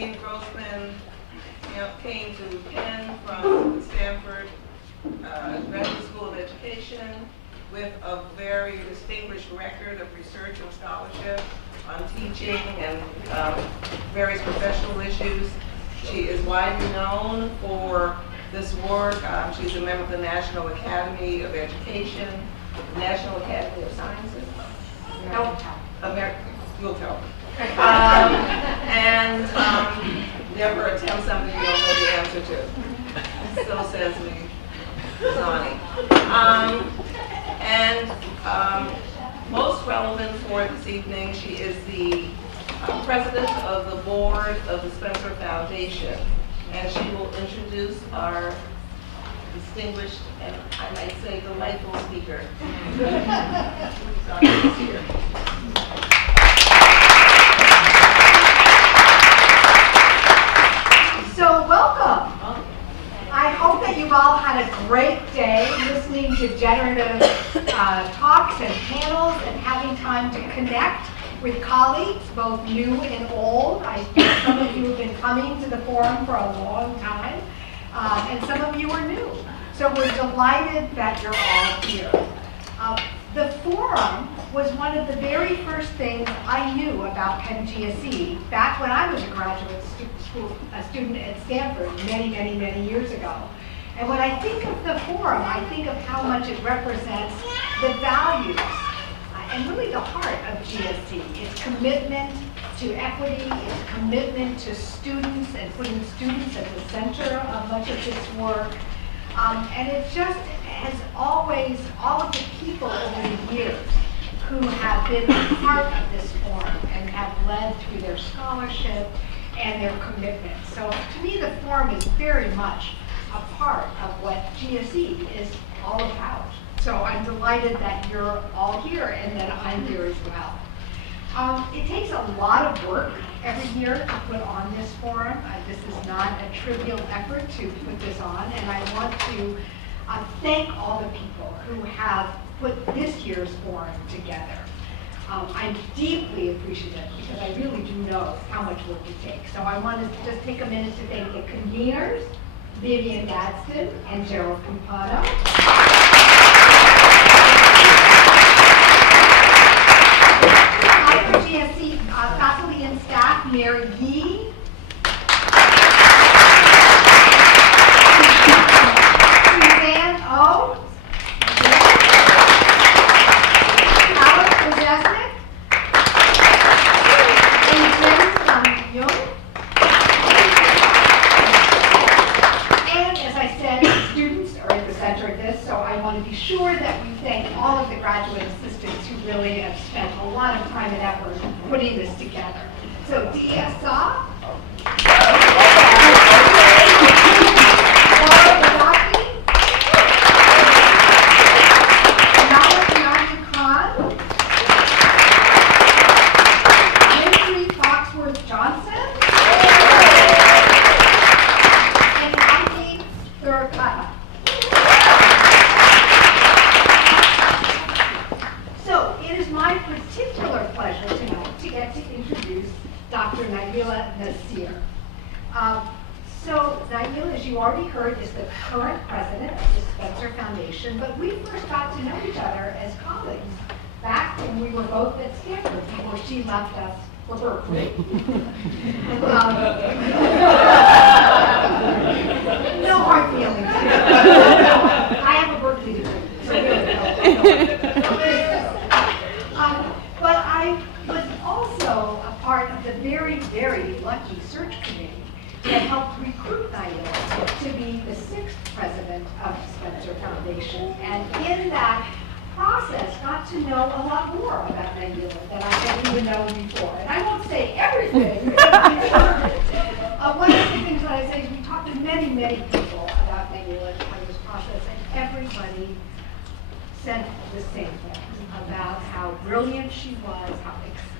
me, Grossman, came to Penn from Stanford Graduate School of Education with a very distinguished record of research and scholarship on teaching and various professional issues. She is widely known for this work. She's a member of the National Academy of Education, National Academy of Sciences. You'll tell me. And never attempt something you don't know the answer to. So says me, Sonny. Most relevant for this evening, she is the president of the board of the Spencer Foundation, and she will introduce our distinguished and I might say delightful speaker. Suad Nasir. So welcome. I hope that you've all had a great day listening to generative talks and panels and having time to connect with colleagues, both new and old. I think some of you have been coming to the forum for a long time, and some of you are new. So we're delighted that you're all here. The forum was one of the very first things I knew about Penn GSE back when I was a graduate student at Stanford many years ago. And when I think of the forum, I think of how much it represents the values and really the heart of GSE. Its commitment to equity, its commitment to students and putting students at the center of much of this work. And it just has always, all of the people over the years who have been a part of this forum and have led through their scholarship and their commitment. So to me, the forum is very much a part of what GSE is all about. So I'm delighted that you're all here and that I'm here as well. It takes a lot of work every year to put on this forum. This is not a trivial effort to put this on, and I want to thank all the people who have put this year's forum together. I'm deeply appreciative because I really do know how much work it takes. So I want to just take a minute to thank the conveners, Vivian Gadsden and Gerald Campano. GSE faculty and staff, Mary Yee. Suzanne O. Alex Majestic. And Jen Young. And as I said, students are at the center of this, so I want to be sure that we thank all of the graduate assistants who really have spent a lot of time and effort putting this together. So DSA, Nasir. So Naila, as you already heard, is the current president of the Spencer Foundation, but we first got to know each other as colleagues back when we were both at Stanford before she left us for Berkeley. No hard feelings here. I have a Berkeley degree, so really but I was also a part of the very lucky search committee that helped recruit Naila to be the 6th president of the Spencer Foundation. And in that process, got to know a lot more about Naila than I had even known before. And I won't say everything. One of the things that I say is we talked to many people about Naila during this process, and everybody said the same thing about how brilliant she was,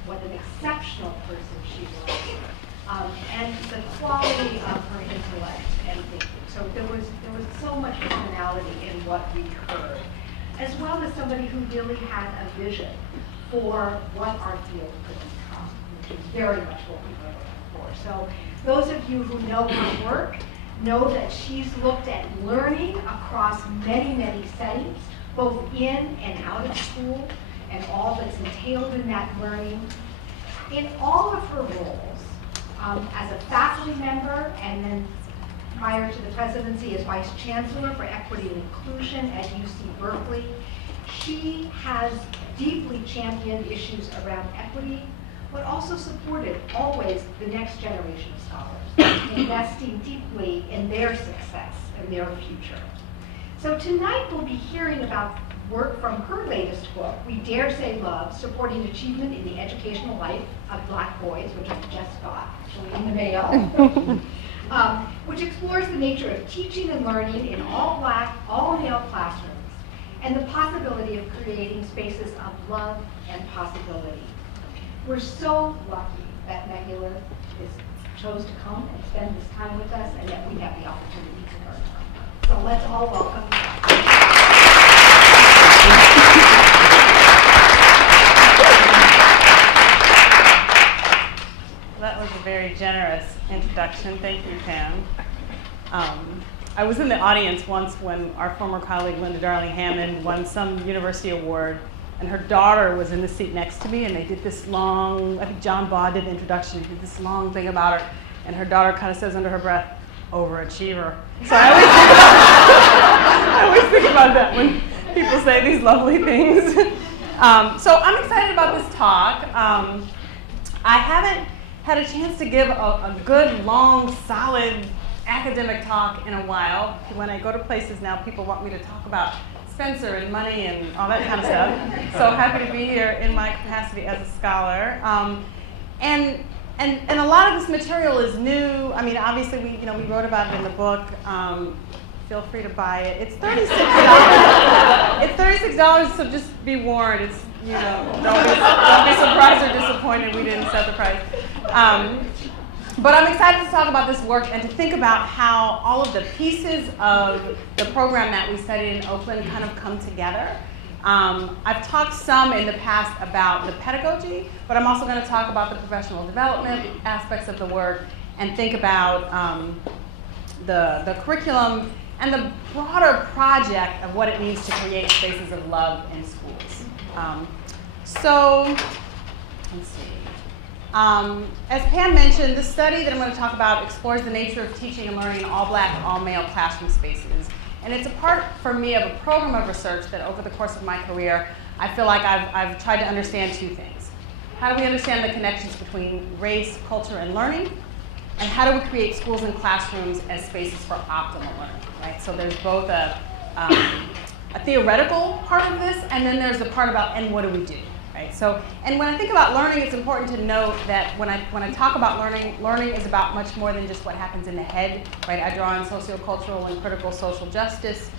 what an exceptional person she was, and the quality of her intellect and thinking. So there was so much commonality in what we heard, as well as somebody who really had a vision for what our field could become, which is very much what we heard for. So those of you who know her work know that she's looked at learning across many, many settings, both in and out of school, and all that's entailed in that learning. In all of her roles, as a faculty member, and then prior to the presidency as Vice Chancellor for Equity and Inclusion at UC Berkeley, she has deeply championed issues around equity, but also supported always the next generation of scholars, investing deeply in their success and their future. So tonight we'll be hearing about work from her latest book, We Dare Say Love, Supporting Achievement in the Educational Life of Black Boys, which I just got actually in the mail, which explores the nature of teaching and learning in all Black, all male classrooms, and the possibility of creating spaces of love and possibility. We're so lucky that Megillah chose to come and spend this time with us, and that we have the opportunity to learn from her. So let's all welcome her. That was a very generous introduction. Thank you, Pam. I was in the audience once when our former colleague Linda Darling-Hammond won some university award, and her daughter was in the seat next to me, and they did this long, I think John Baugh did the introduction, he did this long thing about her, and her daughter kind of says under her breath, overachiever. So I always think about that when people say these lovely things. So I'm excited about this talk. I haven't had a chance to give a good, long, solid academic talk in a while. When I go to places now, people want me to talk about Spencer and money and all that kind of stuff. So happy to be here in my capacity as a scholar. And a lot of this material is new. I mean, obviously, we wrote about it in the book. Feel free to buy it. It's $36. It's $36, so just be warned. It's, don't be surprised or disappointed we didn't set the price. But I'm excited to talk about this work and to think about how all of the pieces of the program that we studied in Oakland kind of come together. I've talked some in the past about the pedagogy, but I'm also going to talk about the professional development aspects of the work and think about the curriculum and the broader project of what it means to create spaces of love in schools. So, let's see. As Pam mentioned, the study that I'm going to talk about explores the nature of teaching and learning in all Black, all male classroom spaces. And it's a part, for me, of a program of research that over the course of my career, I feel like I've tried to understand two things. How do we understand the connections between race, culture, and learning? And how do we create schools and classrooms as spaces for optimal learning, right? So there's both a theoretical part of this, and then there's the part about, and what do we do, right? So, and when I think about learning, it's important to note that when I talk about learning is about much more than just what happens in the head, right? I draw on sociocultural and critical social justice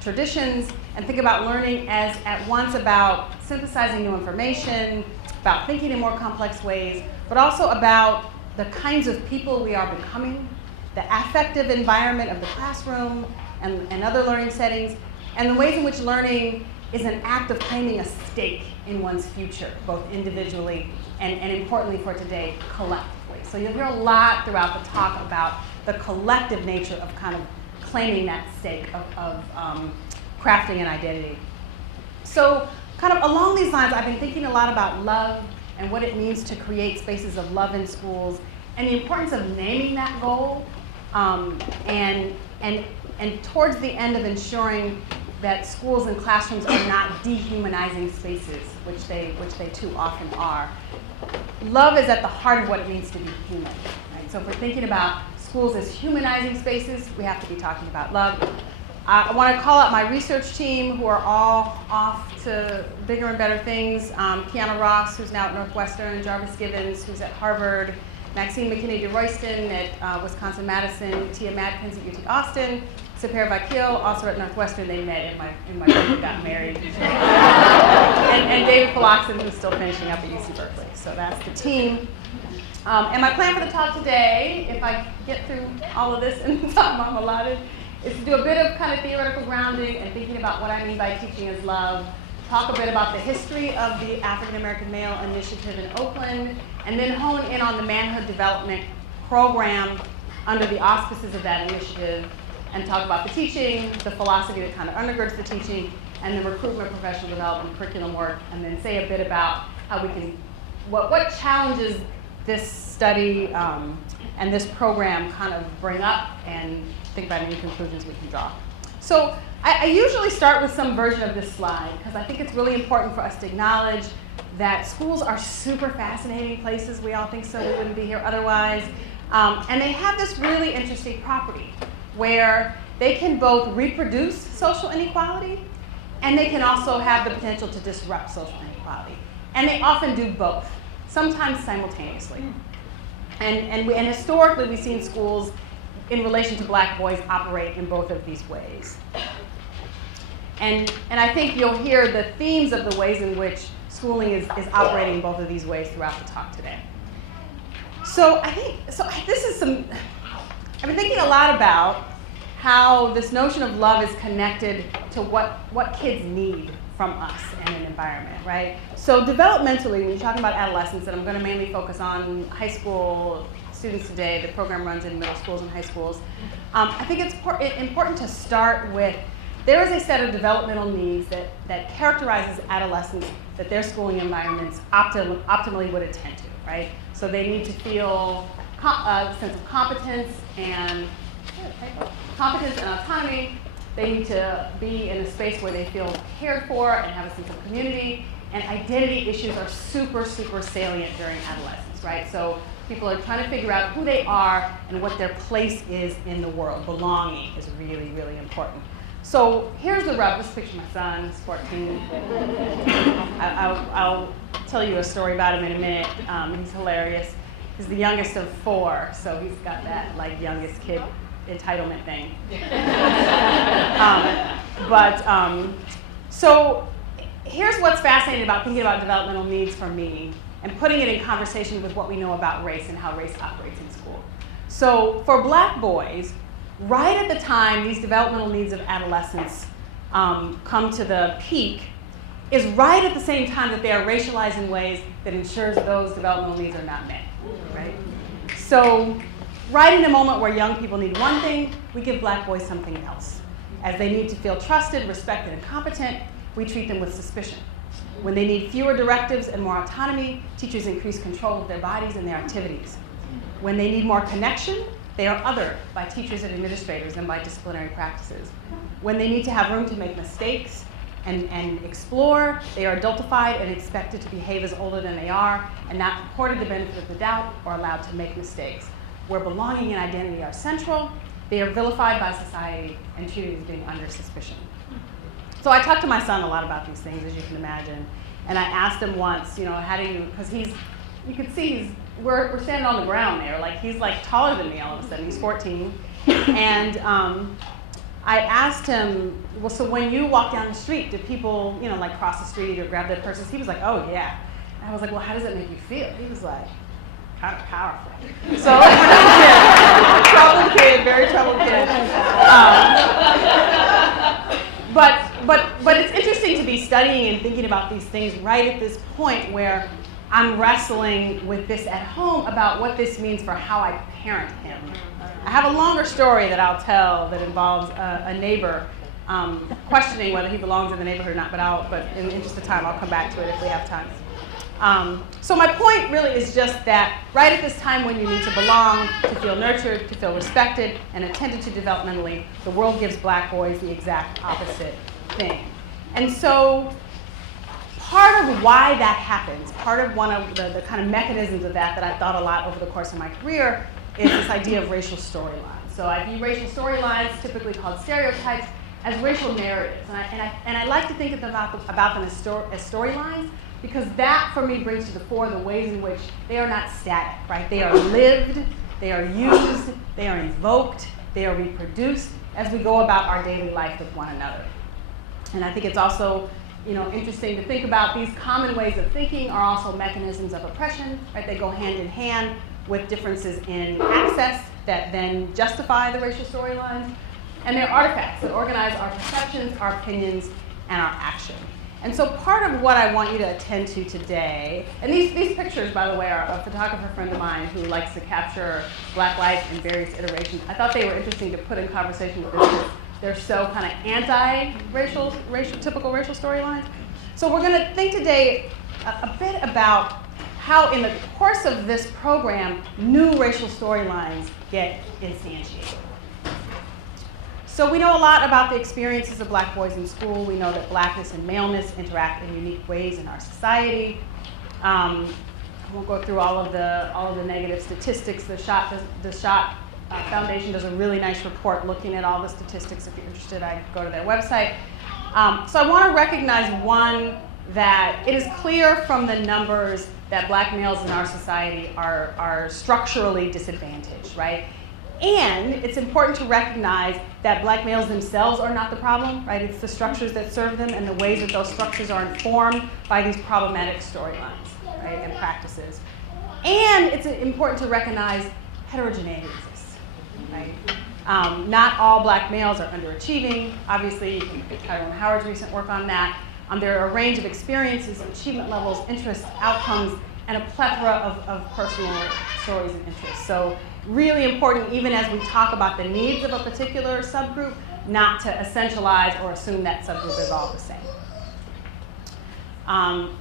traditions, and think about learning as at once about synthesizing new information, about thinking in more complex ways, but also about the kinds of people we are becoming, the affective environment of the classroom and other learning settings, and the ways in which learning is an act of claiming a stake in one's future, both individually and importantly for today, collectively. So you'll hear a lot throughout the talk about the collective nature of kind of claiming that stake of crafting an identity. So kind of along these lines, I've been thinking a lot about love and what it means to create spaces of love in schools, and the importance of naming that goal, and towards the end of ensuring that schools and classrooms are not dehumanizing spaces, which they too often are. Love is at the heart of what it means to be human, right? So if we're thinking about schools as humanizing spaces, we have to be talking about love. I want to call out my research team who are all off to bigger and better things. Kiana Ross, who's now at Northwestern, Jarvis Givens, who's at Harvard, Maxine McKinney de Royston at Wisconsin-Madison, Tia Madkins at UT Austin, Sapir Vakil, also at Northwestern. They met in my group and got married. and David Philoxen, who's still finishing up at UC Berkeley. So that's the team. And my plan for the talk today, if I get through all of this in the time I'm allotted, is to do a bit of kind of theoretical grounding and thinking about what I mean by teaching as love, talk a bit about the history of the African American Male Initiative in Oakland, and then hone in on the Manhood Development program under the auspices of that initiative and talk about the teaching, the philosophy that kind of undergirds the teaching, and the recruitment, professional development, curriculum work, and then say a bit about how we can, what challenges this study and this program kind of bring up, and think about any conclusions we can draw. So I usually start with some version of this slide because I think it's really important for us to acknowledge that schools are super fascinating places. We all think so, we wouldn't be here otherwise. And they have this really interesting property where they can both reproduce social inequality and they can also have the potential to disrupt social inequality. And they often do both, sometimes simultaneously. And historically, we've seen schools in relation to black boys operate in both of these ways. And I think you'll hear the themes of the ways in which schooling is operating in both of these ways throughout the talk today. So this is I've been thinking a lot about how this notion of love is connected to what kids need from us in an environment, right? So developmentally, when you're talking about adolescence, and I'm going to mainly focus on high school students today, the program runs in middle schools and high schools, I think it's important to start with, there is a set of developmental needs that characterizes adolescents that their schooling environments optimally would attend to, right? So they need to feel a sense of competence and autonomy. They need to be in a space where they feel cared for and have a sense of community. And identity issues are super, super salient during adolescence, right? So people are trying to figure out who they are and what their place is in the world. Belonging is really, really important. So here's the rub. Let's picture my son, he's 14. I'll tell you a story about him in a minute. He's hilarious. He's the youngest of 4, so he's got that like youngest kid entitlement thing. So here's what's fascinating about thinking about developmental needs for me and putting it in conversation with what we know about race and how race operates in school. So for black boys, right at the time these developmental needs of adolescence come to the peak is right at the same time that they are racialized in ways that ensures those developmental needs are not met, right? So right in a moment where young people need one thing, we give black boys something else. As they need to feel trusted, respected, and competent, we treat them with suspicion. When they need fewer directives and more autonomy, teachers increase control of their bodies and their activities. When they need more connection, they are othered by teachers and administrators and by disciplinary practices. When they need to have room to make mistakes and explore, they are adultified and expected to behave as older than they are and not accorded the benefit of the doubt or allowed to make mistakes. Where belonging and identity are central, they are vilified by society and treated as being under suspicion. So I talked to my son a lot about these things, as you can imagine, and I asked him once, how do you, because you could see we're standing on the ground there, like he's like taller than me all of a sudden, he's 14, and I asked him, well, so when you walk down the street, do people, like cross the street or grab their purses? He was like, oh yeah. And I was like, well, how does that make you feel? He was like, kind of powerful. So troubled kid, very troubled kid. But it's interesting to be studying and thinking about these things right at this point where I'm wrestling with this at home about what this means for how I parent him. I have a longer story that I'll tell that involves a neighbor questioning whether he belongs in the neighborhood or not, but in the interest of time, I'll come back to it if we have time. So my point really is just that right at this time when you need to belong, to feel nurtured, to feel respected, and attended to developmentally, the world gives black boys the exact opposite thing. And so part of why that happens, part of one of the kind of mechanisms of that I've thought a lot over the course of my career is this idea of racial storylines. So I view racial storylines, typically called stereotypes, as racial narratives. And I like to think about them as storylines, because that, for me, brings to the fore the ways in which they are not static, right? They are lived, they are used, they are invoked, they are reproduced as we go about our daily life with one another. And I think it's also, interesting to think about these common ways of thinking are also mechanisms of oppression, right? They go hand in hand with differences in access that then justify the racial storylines. And they're artifacts that organize our perceptions, our opinions, and our action. And so part of what I want you to attend to today, and these pictures, by the way, are a photographer friend of mine who likes to capture Black life in various iterations. I thought they were interesting to put in conversation with this because they're so kind of anti-racial, typical racial storylines. So we're going to think today a bit about how in the course of this program, new racial storylines get instantiated. So we know a lot about the experiences of Black boys in school. We know that Blackness and maleness interact in unique ways in our society. I won't go through all of the negative statistics. The Shot Foundation does a really nice report looking at all the statistics. If you're interested, I'd go to their website. So I want to recognize one, that it is clear from the numbers that Black males in our society are structurally disadvantaged, right? And it's important to recognize that Black males themselves are not the problem, right? It's the structures that serve them and the ways that those structures are informed by these problematic storylines, right, and practices. And it's important to recognize heterogeneity exists, right? Not all Black males are underachieving. Obviously, you can pick Tyrone Howard's recent work on that. There are a range of experiences, achievement levels, interests, outcomes, and a plethora of personal stories and interests. So really important, even as we talk about the needs of a particular subgroup, not to essentialize or assume that subgroup is all the same.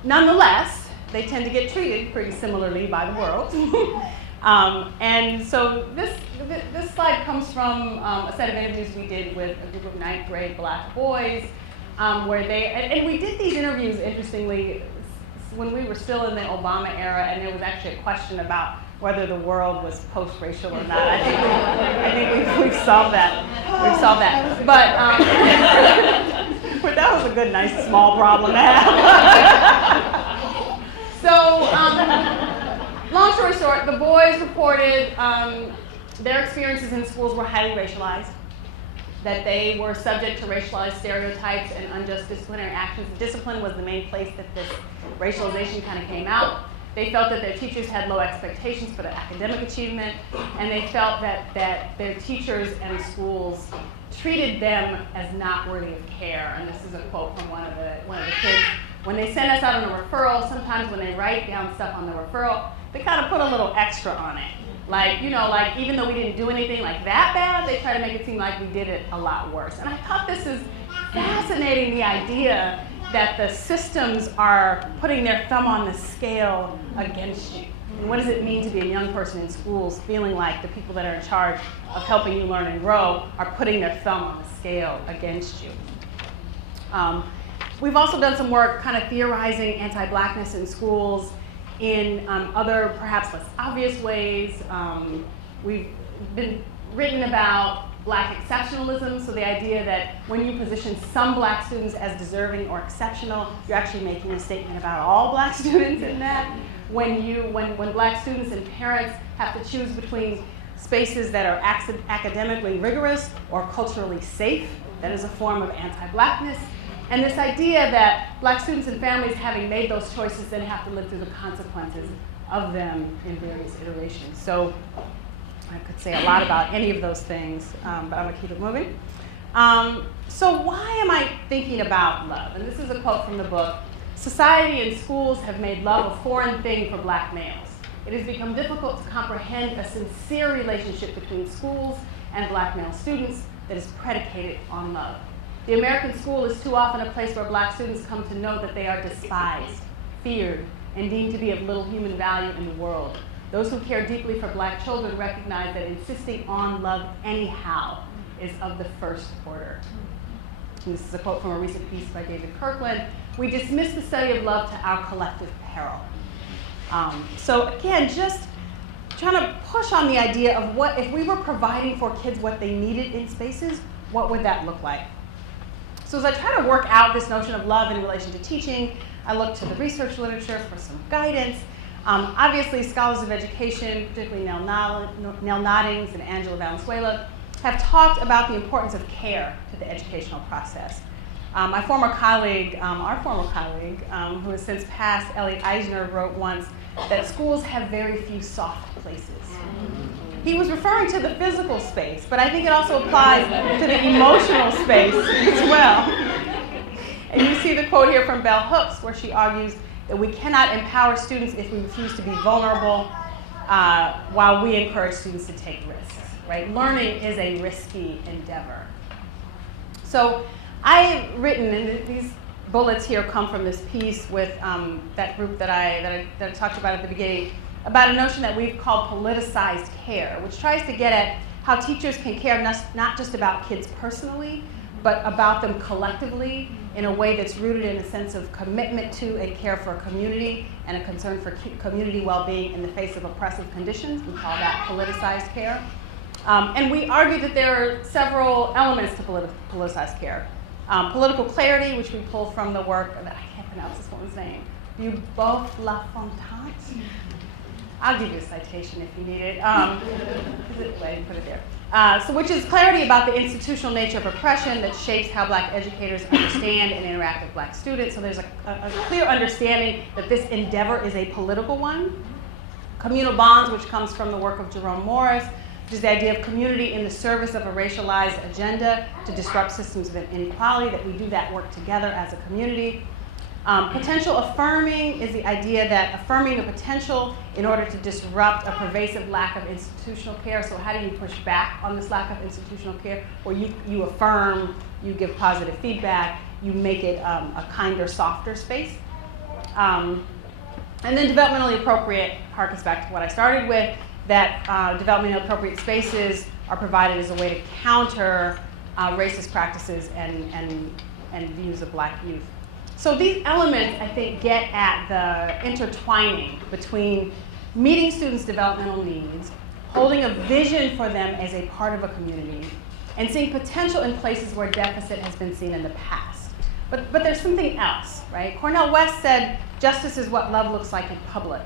Nonetheless, they tend to get treated pretty similarly by the world. And so this slide comes from a set of interviews we did with a group of 9th grade Black boys, where and we did these interviews, interestingly, when we were still in the Obama era, and there was actually a question about whether the world was post-racial or not. I think we've solved that. We've solved that. But that was a good, nice, small problem to have. So, long story short, the boys reported their experiences in schools were highly racialized, that they were subject to racialized stereotypes and unjust disciplinary actions. Discipline was the main place that this racialization kind of came out. They felt that their teachers had low expectations for their academic achievement, and they felt that their teachers and schools treated them as not worthy of care. And this is a quote from one of the kids. When they send us out on a referral, sometimes when they write down stuff on the referral, they kind of put a little extra on it. Like, like even though we didn't do anything like that bad, they try to make it seem like we did it a lot worse. And I thought this is fascinating, the idea that the systems are putting their thumb on the scale against you. And what does it mean to be a young person in schools feeling like the people that are in charge of helping you learn and grow are putting their thumb on the scale against you? We've also done some work kind of theorizing anti-Blackness in schools in other perhaps less obvious ways. We've been written about Black exceptionalism, so the idea that when you position some Black students as deserving or exceptional, you're actually making a statement about all Black students in that. When Black students and parents have to choose between spaces that are academically rigorous or culturally safe, that is a form of anti-Blackness. And this idea that Black students and families, having made those choices, then have to live through the consequences of them in various iterations. So I could say a lot about any of those things, but I'm going to keep it moving. So why am I thinking about love? And this is a quote from the book. Society and schools have made love a foreign thing for Black males. It has become difficult to comprehend a sincere relationship between schools and Black male students that is predicated on love. The American school is too often a place where Black students come to know that they are despised, feared, and deemed to be of little human value in the world. Those who care deeply for Black children recognize that insisting on love anyhow is of the first order. And this is a quote from a recent piece by David Kirkland. We dismiss the study of love to our collective peril. So again, just trying to push on the idea of what, if we were providing for kids what they needed in spaces, what would that look like? So as I try to work out this notion of love in relation to teaching, I look to the research literature for some guidance. Obviously, scholars of education, particularly Nell Noddings and Angela Valenzuela, have talked about the importance of care to the educational process. Our former colleague, who has since passed, Elliot Eisner, wrote once that schools have very few soft places. He was referring to the physical space, but I think it also applies to the emotional space as well. And you see the quote here from Bell Hooks, where she argues that we cannot empower students if we refuse to be vulnerable, while we encourage students to take risks, right? Learning is a risky endeavor. So I've written, and these bullets here come from this piece with that group that I talked about at the beginning, about a notion that we've called politicized care, which tries to get at how teachers can care not just about kids personally, but about them collectively in a way that's rooted in a sense of commitment to and care for a community and a concern for community well-being in the face of oppressive conditions. We call that politicized care. And we argue that there are several elements to politicized care. Political clarity, which we pull from the work, I can't pronounce this woman's name, Dubois Lafontaine. I'll give you a citation if you need it. I didn't put it there. So which is clarity about the institutional nature of oppression that shapes how Black educators understand and interact with Black students. So there's a clear understanding that this endeavor is a political one. Communal bonds, which comes from the work of Jerome Morris, which is the idea of community in the service of a racialized agenda to disrupt systems of inequality, that we do that work together as a community. Potential affirming is the idea that affirming the potential in order to disrupt a pervasive lack of institutional care. So how do you push back on this lack of institutional care? Where you affirm, you give positive feedback, you make it a kinder, softer space. And then developmentally appropriate harkens back to what I started with, that developmentally appropriate spaces are provided as a way to counter racist practices and views of Black youth. So these elements, I think, get at the intertwining between meeting students' developmental needs, holding a vision for them as a part of a community, and seeing potential in places where deficit has been seen in the past. But there's something else, right? Cornel West said, justice is what love looks like in public.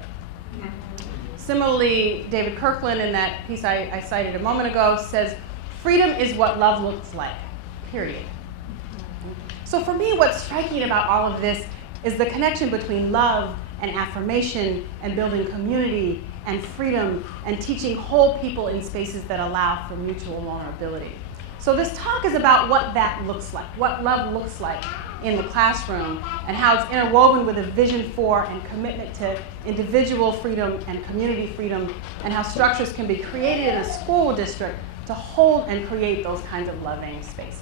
Similarly, David Kirkland, in that piece I cited a moment ago, says, freedom is what love looks like, period. So for me, what's striking about all of this is the connection between love and affirmation and building community and freedom and teaching whole people in spaces that allow for mutual vulnerability. So this talk is about what that looks like, what love looks like in the classroom, and how it's interwoven with a vision for and commitment to individual freedom and community freedom, and how structures can be created in a school district to hold and create those kinds of loving spaces.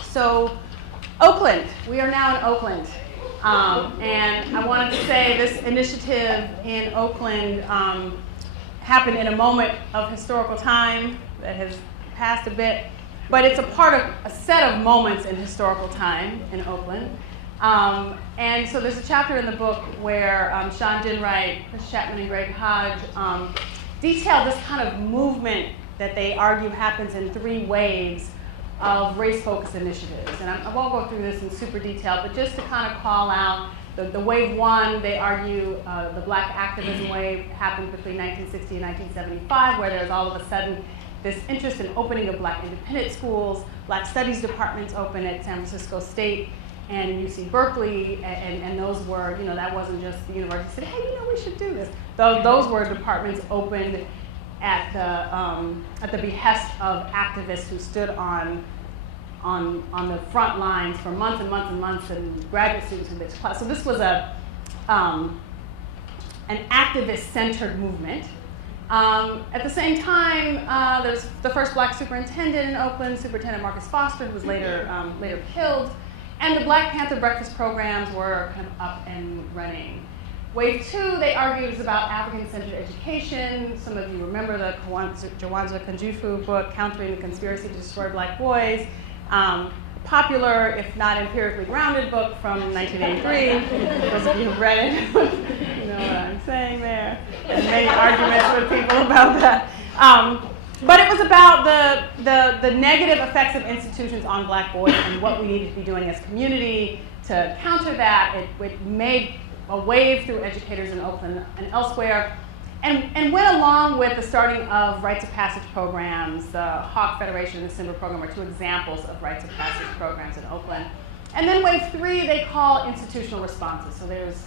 So Oakland, we are now in Oakland. And I wanted to say this initiative in Oakland happened in a moment of historical time that has passed a bit, but it's a part of a set of moments in historical time in Oakland. And so there's a chapter in the book where Sean Dinwright, Chris Chapman, and Greg Hodge detail this kind of movement that they argue happens in 3 waves of race-focused initiatives. And I won't go through this in super detail, but just to kind of call out the wave 1, they argue the Black activism wave happened between 1960 and 1975, where there's all of a sudden this interest in opening of Black independent schools. Black studies departments open at San Francisco State and UC Berkeley, and those were, that wasn't just the university said, hey, we should do this. Those were departments opened at the behest of activists who stood on the front lines for months and months and months, and graduate students who mixed class. So this was an activist-centered movement. At the same time, there's the first Black superintendent in Oakland, Superintendent Marcus Foster, who was later killed, and the Black Panther breakfast programs were kind of up and running. Wave 2, they argued, is about African-centered education. Some of you remember the Jawanza Kanjufu book, Countering the Conspiracy to Destroy Black Boys. Popular, if not empirically grounded, book from 1983. Those of you who've read it, you know what I'm saying there. There's many arguments with people about that. But it was about the negative effects of institutions on Black boys and what we needed to be doing as community to counter that. It made a wave through educators in Oakland and elsewhere, and went along with the starting of rites of passage programs. The Hawk Federation and the Simba program are 2 examples of rites of passage programs in Oakland. And then wave 3, they call institutional responses. So there's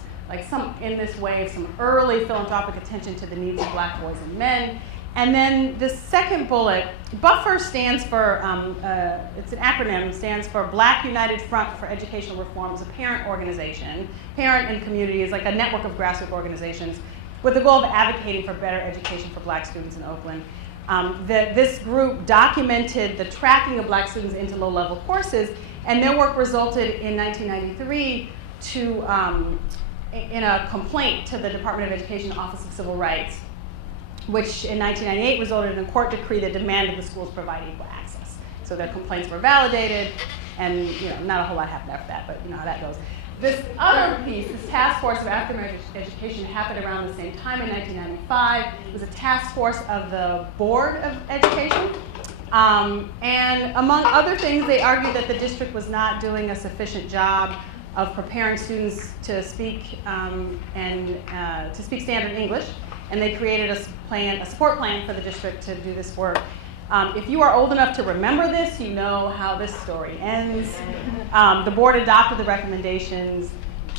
in this wave, some early philanthropic attention to the needs of Black boys and men, And then the second bullet, BUFFER stands for, it's an acronym, stands for Black United Front for Educational Reform. It's a parent organization. Parent and community is like a network of grassroots organizations with the goal of advocating for better education for Black students in Oakland. This group documented the tracking of Black students into low-level courses, and their work resulted in 1993 in a complaint to the Department of Education Office of Civil Rights, which in 1998 resulted in a court decree that demanded the schools provide equal access. So their complaints were validated, and not a whole lot happened after that, but you know how that goes. This other piece, this task force of African-American education, happened around the same time in 1995. It was a task force of the Board of Education. And among other things, they argued that the district was not doing a sufficient job of preparing students to speak to speak standard English. And they created a support plan for the district to do this work. If you are old enough to remember this, you know how this story ends. The board adopted the recommendations.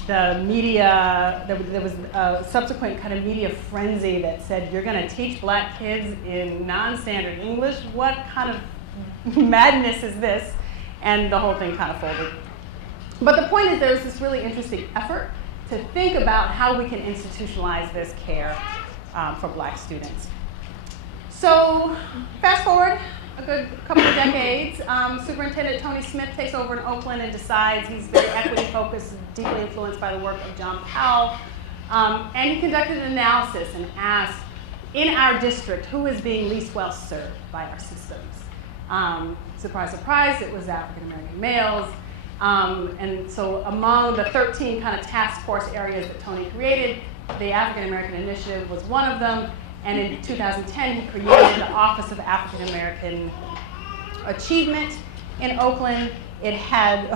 The media, there was a subsequent kind of media frenzy that said, you're going to teach Black kids in non-standard English? What kind of madness is this? And the whole thing kind of folded. But the point is, there's this really interesting effort to think about how we can institutionalize this care for Black students. So fast forward a good couple of decades, Superintendent Tony Smith takes over in Oakland and decides he's very equity focused, deeply influenced by the work of John Powell. And he conducted an analysis and asked, in our district, who is being least well served by our systems? Surprise, surprise, it was African-American males. And so among the 13 kind of task force areas that Tony created, the African-American Initiative was one of them. And in 2010, he created the Office of African-American Achievement in Oakland. It had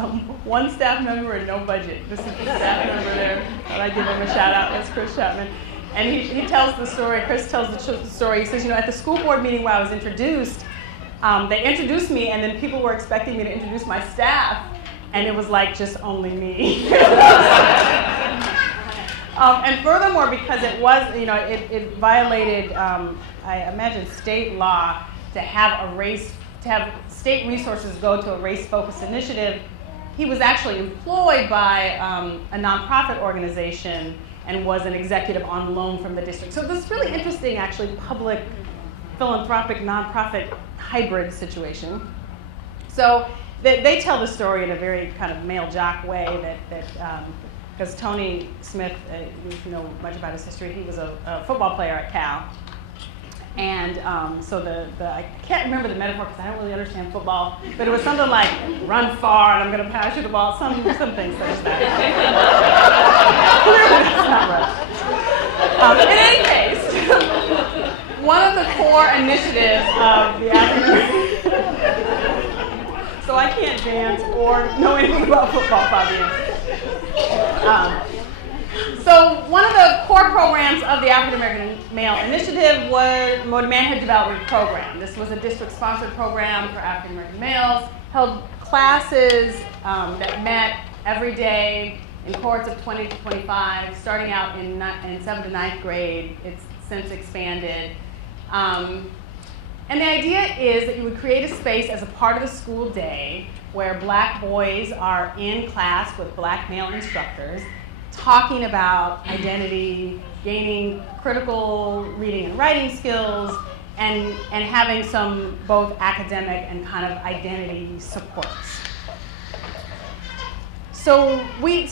one staff member and no budget. This is the staff member there. I give him a shout out. That's Chris Chapman. And he tells the story. Chris tells the story. He says, at the school board meeting where I was introduced, they introduced me, and then people were expecting me to introduce my staff, and it was like just only me. And furthermore, because it was, it violated, I imagine, state law to have state resources go to a race-focused initiative. He was actually employed by a nonprofit organization and was an executive on loan from the district. So this is really interesting, actually, public, philanthropic, nonprofit hybrid situation. So they tell the story in a very kind of male jock way because Tony Smith, if you know much about his history, he was a football player at Cal. And so I can't remember the metaphor because I don't really understand football, but it was something like, run far and I'm going to pass you the ball, some things such as that. Clearly that's not right. In any case, one of the core initiatives of the African-American, so I can't dance or know anything about football, Fabian. So one of the core programs of the African-American Male Initiative was the Manhood Development Program. This was a district-sponsored program for African-American males, held classes that met every day in cohorts of 20 to 25, starting out in 7th to 9th grade. It's since expanded. And the idea is that you would create a space as a part of the school day where Black boys are in class with Black male instructors, talking about identity, gaining critical reading and writing skills, and having some both academic and kind of identity supports. So I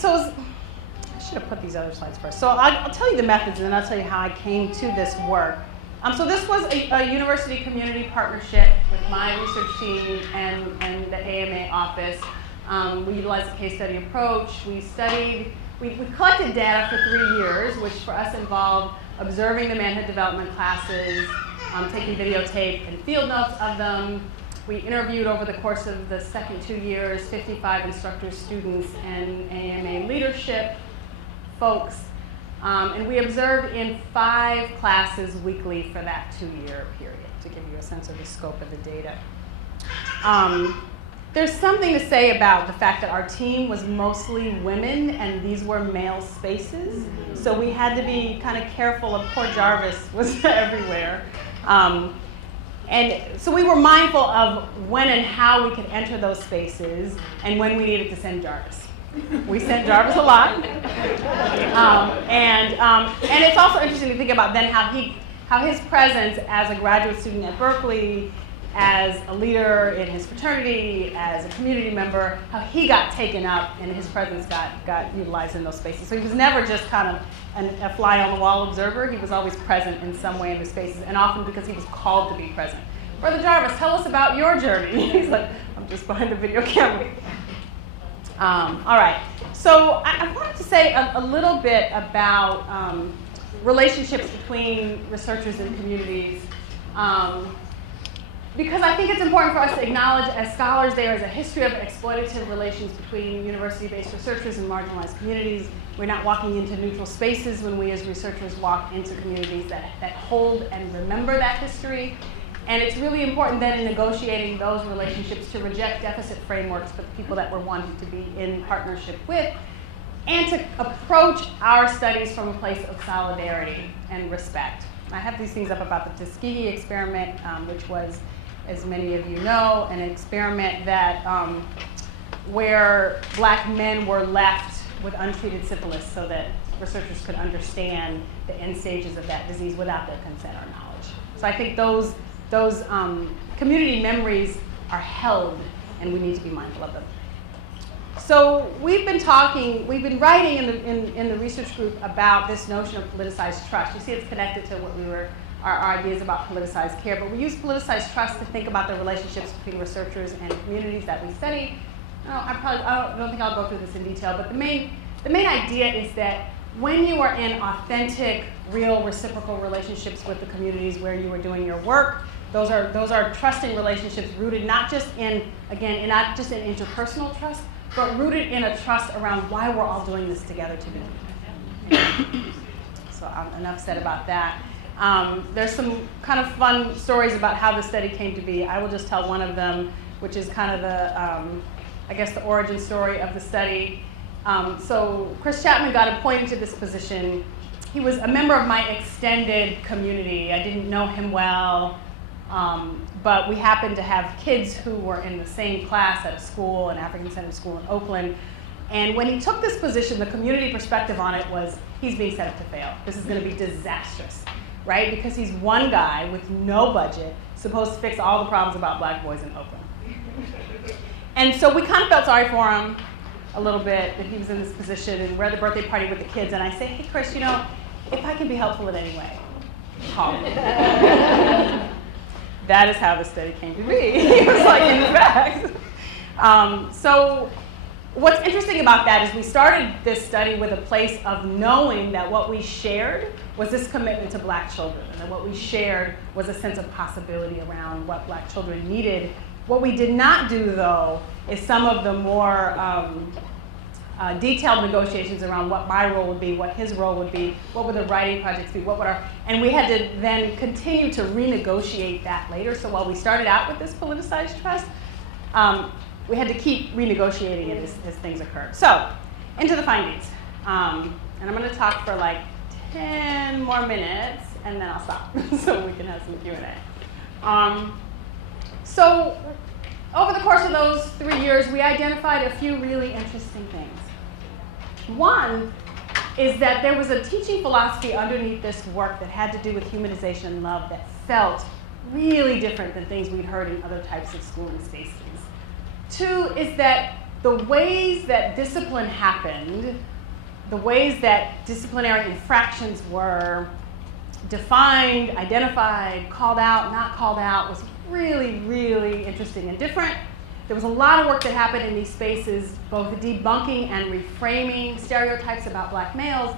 should have put these other slides first. So I'll tell you the methods, and then I'll tell you how I came to this work. So this was a university community partnership with my research team and the AMA office. We utilized a case study approach. We collected data for 3 years, which for us involved observing the manhood development classes, taking videotape and field notes of them. We interviewed over the course of the second 2 years 55 instructors, students, and AMA leadership folks. And we observed in 5 classes weekly for that 2-year period, to give you a sense of the scope of the data. There's something to say about the fact that our team was mostly women and these were male spaces. So we had to be kind of careful of poor Jarvis was everywhere. And so we were mindful of when and how we could enter those spaces and when we needed to send Jarvis. We sent Jarvis a lot. And it's also interesting to think about then how his presence as a graduate student at Berkeley, as a leader in his fraternity, as a community member, how he got taken up and his presence got utilized in those spaces. So he was never just kind of a fly on the wall observer. He was always present in some way in the spaces, and often because he was called to be present. Brother Jarvis, tell us about your journey. He's like, I'm just behind the video camera. All right, so I wanted to say a little bit about relationships between researchers and communities. Because I think it's important for us to acknowledge, as scholars, there is a history of exploitative relations between university-based researchers and marginalized communities. We're not walking into neutral spaces when we as researchers walk into communities that hold and remember that history. And it's really important then in negotiating those relationships to reject deficit frameworks for the people that we're wanting to be in partnership with, and to approach our studies from a place of solidarity and respect. I have these things up about the Tuskegee experiment, which was, as many of you know, an experiment that where black men were left with untreated syphilis so that researchers could understand the end stages of that disease without their consent or knowledge. So I think those community memories are held, and we need to be mindful of them. So we've been writing in the research group about this notion of politicized trust. You see it's connected to what our ideas about politicized care, but we use politicized trust to think about the relationships between researchers and communities that we study. I don't think I'll go through this in detail, but the main idea is that when you are in authentic, real, reciprocal relationships with the communities where you are doing your work, those are trusting relationships rooted not just in interpersonal trust, but rooted in a trust around why we're all doing this together to be. So enough said about that. There's some kind of fun stories about how the study came to be. I will just tell one of them, which is kind of the origin story of the study. So Chris Chapman got appointed to this position. He was a member of my extended community. I didn't know him well, but we happened to have kids who were in the same class at a school, an African-centered school in Oakland. And when he took this position, the community perspective on it was, he's being set up to fail. This is going to be disastrous, right? Because he's one guy with no budget, supposed to fix all the problems about black boys in Oakland. And so we kind of felt sorry for him a little bit that he was in this position, and we're at the birthday party with the kids, and I say, hey, Chris, if I can be helpful in any way, call me. That is how the study came to be. He was like, in fact. So what's interesting about that is we started this study with a place of knowing that what we shared was this commitment to black children, and that what we shared was a sense of possibility around what black children needed. What we did not do, though, is some of the more detailed negotiations around what my role would be, what his role would be, what would the writing projects be, and we had to then continue to renegotiate that later. So while we started out with this politicized trust, we had to keep renegotiating it as things occurred. So, into the findings. And I'm going to talk for like 10 more minutes, and then I'll stop so we can have some Q&A. So, over the course of those 3 years, we identified a few really interesting things. One is that there was a teaching philosophy underneath this work that had to do with humanization and love that felt really different than things we'd heard in other types of schooling spaces. Two is that the ways that discipline happened, the ways that disciplinary infractions were defined, identified, called out, not called out, was really, really interesting and different. There was a lot of work that happened in these spaces, both debunking and reframing stereotypes about black males,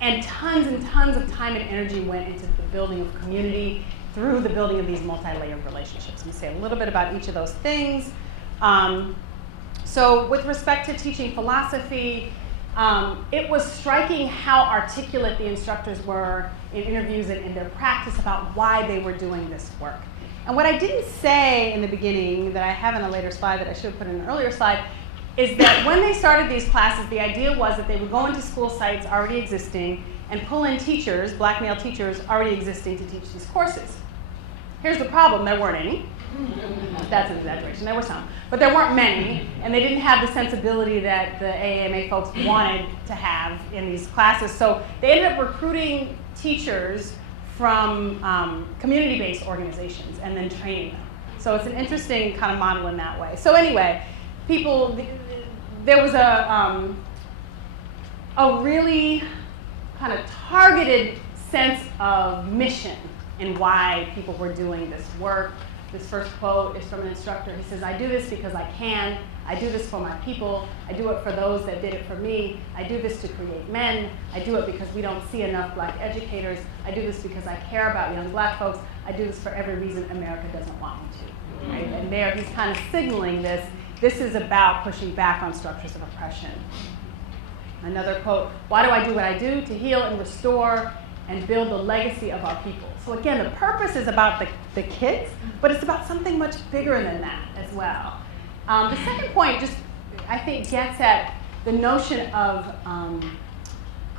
and tons of time and energy went into the building of community through the building of these multi-layered relationships. We say a little bit about each of those things. So with respect to teaching philosophy, it was striking how articulate the instructors were in interviews and in their practice about why they were doing this work. And what I didn't say in the beginning, that I have in a later slide that I should have put in an earlier slide, is that when they started these classes, the idea was that they would go into school sites already existing and pull in teachers, black male teachers, already existing to teach these courses. Here's the problem, there weren't any. That's an exaggeration, there were some. But there weren't many, and they didn't have the sensibility that the AAMA folks wanted to have in these classes. So they ended up recruiting teachers from community-based organizations and then training them. So it's an interesting kind of model in that way. So anyway, there was a really kind of targeted sense of mission in why people were doing this work. This first quote is from an instructor. He says, "I do this because I can. I do this for my people. I do it for those that did it for me. I do this to create men. I do it because we don't see enough black educators. I do this because I care about young black folks. I do this for every reason America doesn't want me to." Right? And there he's kind of signaling this. This is about pushing back on structures of oppression. Another quote, "Why do I do what I do? To heal and restore and build the legacy of our people." So again, the purpose is about the kids, but it's about something much bigger than that as well. The second point just, I think, gets at the notion of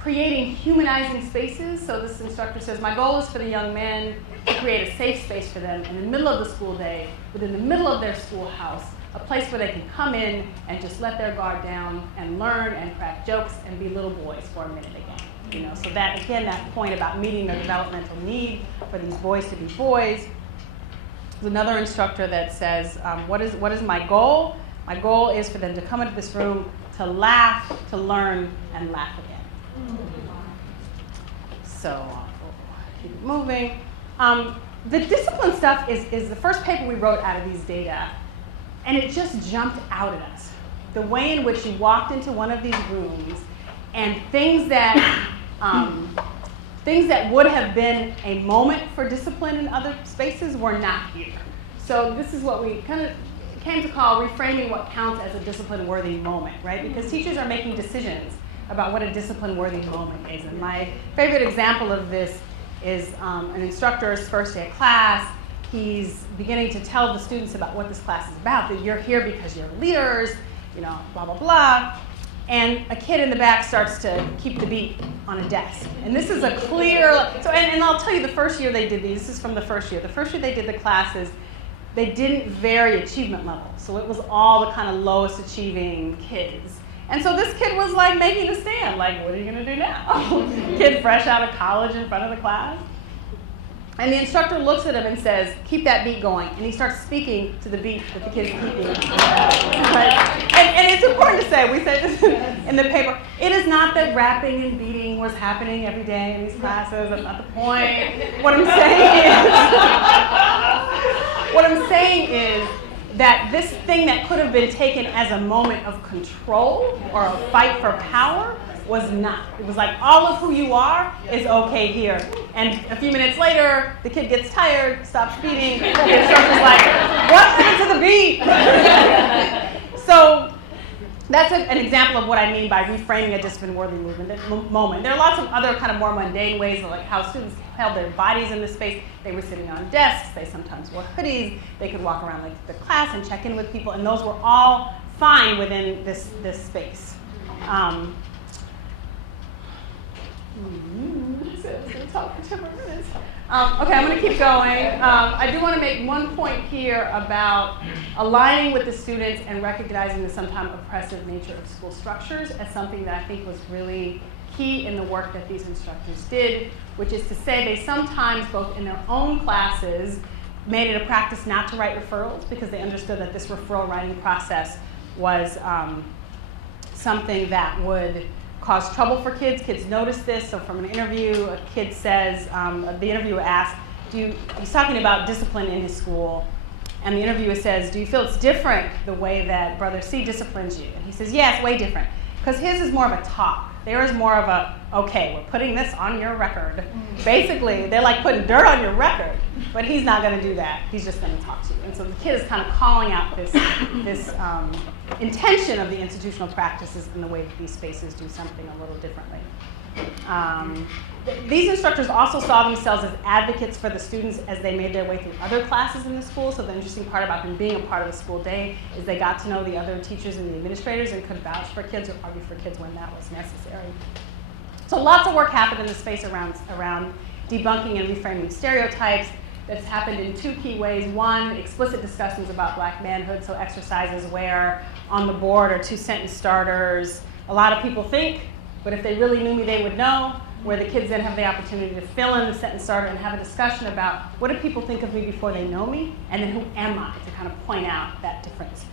creating humanizing spaces. So this instructor says, "My goal is for the young men to create a safe space for them in the middle of the school day, within the middle of their schoolhouse, a place where they can come in and just let their guard down and learn and crack jokes and be little boys for a minute again." You know, so that, again, that point about meeting their developmental need for these boys to be boys. There's another instructor that says, what is my goal? My goal is for them to come into this room to laugh, to learn, and laugh again. So I'll keep it moving. The discipline stuff is the first paper we wrote out of these data, and it just jumped out at us. The way in which you walked into one of these rooms and things that would have been a moment for discipline in other spaces were not here. So this is what we kind of came to call reframing what counts as a discipline-worthy moment, right? Because teachers are making decisions about what a discipline-worthy moment is. And my favorite example of this is an instructor's first day of class. He's beginning to tell the students about what this class is about, that you're here because you're leaders, you know, blah, blah, blah. And a kid in the back starts to keep the beat on a desk. And this is a clear, and I'll tell you the first year they did these, this is from the first year. The first year they did the classes, they didn't vary achievement level. So it was all the kind of lowest achieving kids. And so this kid was like making a stand, like, what are you gonna do now? Kid fresh out of college in front of the class. And the instructor looks at him and says, "Keep that beat going." And he starts speaking to the beat that the kid's keeping. Right? And it's important to say, we said this in the paper, it is not that rapping and beating was happening every day in these classes. That's not the point. What I'm saying is that this thing that could have been taken as a moment of control or a fight for power was not. It was like, all of who you are is okay here. And a few minutes later, the kid gets tired, stops beating, the instructor's like, what happened to the beat? So that's an example of what I mean by reframing a discipline-worthy moment. There are lots of other kind of more mundane ways, like how students held their bodies in this space. They were sitting on desks, they sometimes wore hoodies, they could walk around like the class and check in with people, and those were all fine within this space. Okay, I'm going to keep going. I do want to make one point here about aligning with the students and recognizing the sometimes oppressive nature of school structures as something that I think was really key in the work that these instructors did, which is to say they sometimes, both in their own classes, made it a practice not to write referrals because they understood that this referral writing process was something that would cause trouble for kids. Kids notice this. So from an interview, a kid says, the interviewer asked, he's talking about discipline in his school, and the interviewer says, "Do you feel it's different the way that Brother C disciplines you?" And he says, "Yeah, it's way different, because his is more of a talk. There is more of a, okay, we're putting this on your record." Basically, they're like putting dirt on your record, but he's not going to do that. He's just going to talk to you. And so the kid is kind of calling out this intention of the institutional practices in the way that these spaces do something a little differently. These instructors also saw themselves as advocates for the students as they made their way through other classes in the school. So the interesting part about them being a part of the school day is they got to know the other teachers and the administrators and could vouch for kids or argue for kids when that was necessary. So lots of work happened in the space around debunking and reframing stereotypes. that's happened in two key ways. One, explicit discussions about Black manhood, so exercises where on the board are 2 sentence starters. A lot of people think, but if they really knew me, they would know, where the kids then have the opportunity to fill in the sentence starter and have a discussion about what do people think of me before they know me, and then who am I, to kind of point out that difference.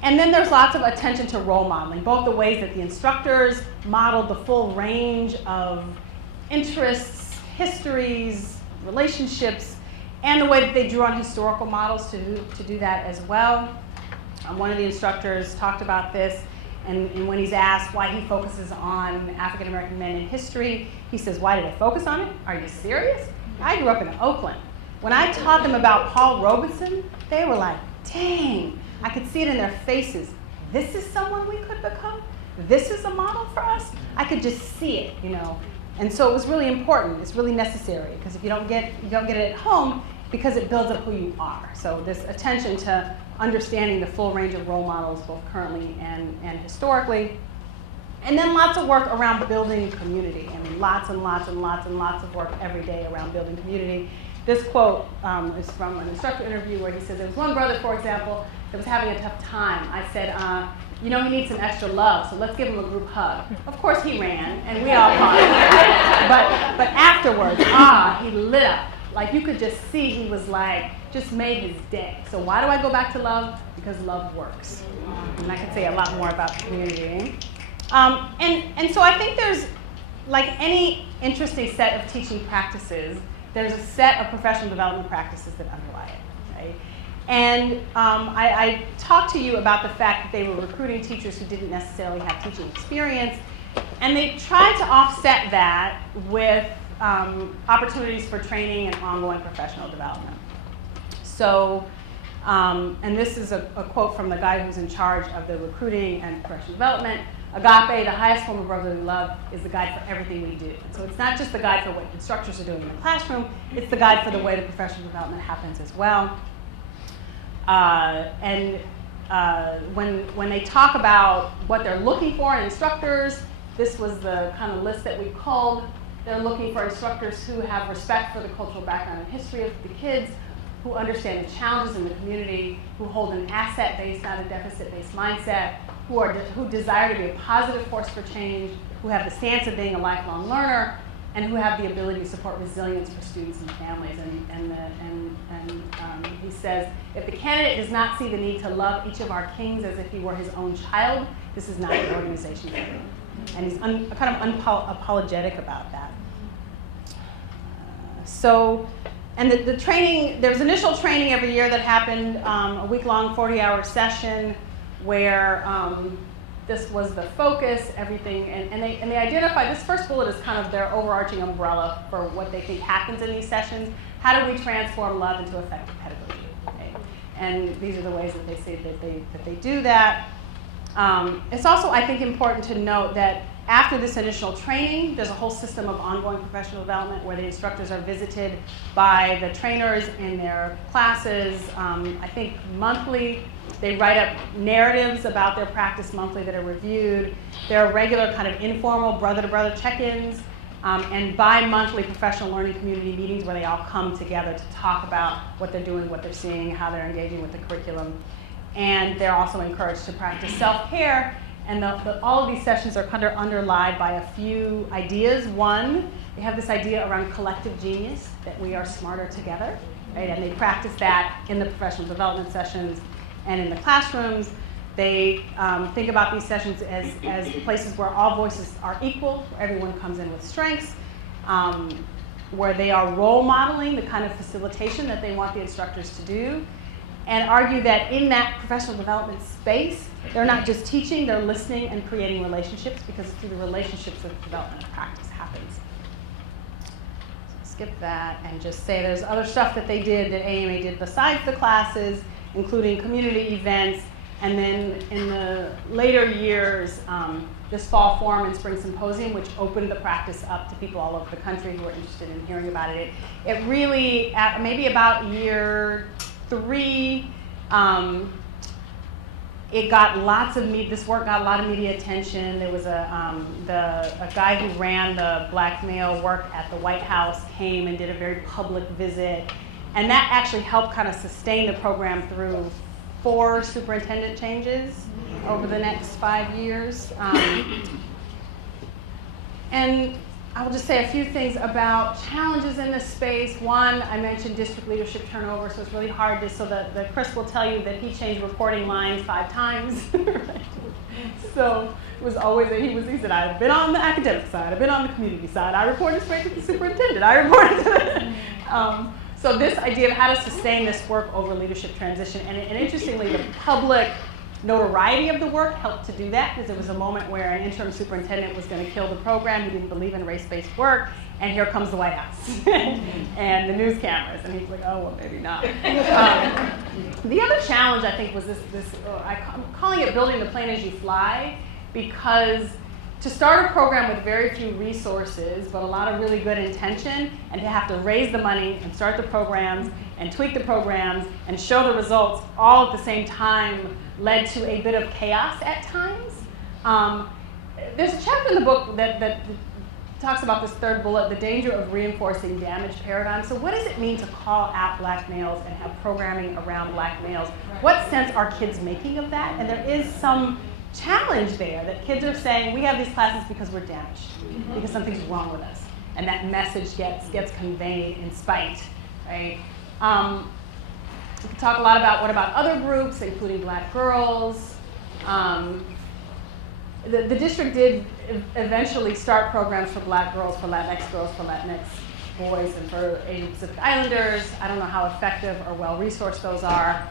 And then there's lots of attention to role modeling, both the ways that the instructors modeled the full range of interests, histories, relationships, and the way that they drew on historical models to do that as well. One of the instructors talked about this, and when he's asked why he focuses on African-American men in history, he says, "Why did I focus on it? Are you serious? I grew up in Oakland. When I taught them about Paul Robeson, they were like, dang, I could see it in their faces. This is someone we could become? This is a model for us?" I could just see it, you know. And so it was really important. It's really necessary, because if you don't get it at home, because it builds up who you are. So this attention to understanding the full range of role models, both currently and historically. And then lots of work around building community. I mean, lots and lots and lots and lots of work every day around building community. This quote is from an instructor interview where he says, there was one brother, for example, that was having a tough time. I said, you know, he needs some extra love, so let's give him a group hug. Of course he ran, and we all hugged. But afterwards, he lit up. Like, you could just see he was like, just made his day. So why do I go back to love? Because love works. And I could say a lot more about community. And so I think there's, like any interesting set of teaching practices, there's a set of professional development practices that underlie it, right? And I talked to you about the fact that they were recruiting teachers who didn't necessarily have teaching experience, and they tried to offset that with opportunities for training and ongoing professional development. So, and this is a quote from the guy who's in charge of the recruiting and professional development. Agape, the highest form of brotherly love, is the guide for everything we do. So it's not just the guide for what instructors are doing in the classroom, it's the guide for the way the professional development happens as well. When they talk about what they're looking for in instructors, this was the kind of list that we called. They're looking for instructors who have respect for the cultural background and history of the kids, who understand the challenges in the community, who hold an asset-based, not a deficit-based mindset, who desire to be a positive force for change, who have the stance of being a lifelong learner, and who have the ability to support resilience for students and families. And he says, if the candidate does not see the need to love each of our kings as if he were his own child, this is not the organization for him. And he's kind of unapologetic about that. And the training, there's initial training every year that happened, a week-long 40-hour session where this was the focus, everything, and they identify, this first bullet is kind of their overarching umbrella for what they think happens in these sessions. How do we transform love into effective pedagogy? Okay? And these are the ways that they say that they do that. It's also, I think, important to note that after this initial training, there's a whole system of ongoing professional development where the instructors are visited by the trainers in their classes, I think monthly. They write up narratives about their practice monthly that are reviewed. There are regular kind of informal brother-to-brother check-ins, and bi-monthly professional learning community meetings where they all come together to talk about what they're doing, what they're seeing, how they're engaging with the curriculum. And they're also encouraged to practice self-care. And all of these sessions are kind of underlined by a few ideas. One, they have this idea around collective genius, that we are smarter together, right? And they practice that in the professional development sessions and in the classrooms. They think about these sessions as places where all voices are equal, where everyone comes in with strengths, where they are role modeling the kind of facilitation that they want the instructors to do, and argue that in that professional development space, they're not just teaching, they're listening and creating relationships, because it's through the relationships that the development of practice happens. So skip that and just say there's other stuff that they did, that AMA did besides the classes, including community events, and then in the later years, this fall forum and spring symposium, which opened the practice up to people all over the country who were interested in hearing about it. It really, maybe about year 3, It got this work got a lot of media attention. There was a guy who ran the black male work at the White House came and did a very public visit. And that actually helped kind of sustain the program through 4 superintendent changes over the next 5 years. And I will just say a few things about challenges in this space. One, I mentioned district leadership turnover, so it's really hard to, Chris will tell you that he changed reporting lines 5 times. So it was always, he said, I've been on the academic side, I've been on the community side, I reported straight to the superintendent, I reported to the, so this idea of how to sustain this work over leadership transition, and interestingly, the public notoriety of the work helped to do that, because there was a moment where an interim superintendent was going to kill the program. He didn't believe in race-based work, and here comes the White House and the news cameras, and he's like, oh, well, maybe not. The other challenge, I think, was I'm calling it building the plane as you fly, because to start a program with very few resources, but a lot of really good intention, and to have to raise the money and start the programs and tweak the programs and show the results all at the same time led to a bit of chaos at times. There's a chapter in the book that talks about this third bullet, the danger of reinforcing damaged paradigms. So what does it mean to call out black males and have programming around black males? What sense are kids making of that? And there is some challenge there that kids are saying, we have these classes because we're damaged, because something's wrong with us. And that message gets conveyed in spite, right? We can talk a lot about what about other groups, including black girls. The district did eventually start programs for black girls, for Latinx girls, for Latinx boys, and for Asian Pacific Islanders. I don't know how effective or well-resourced those are.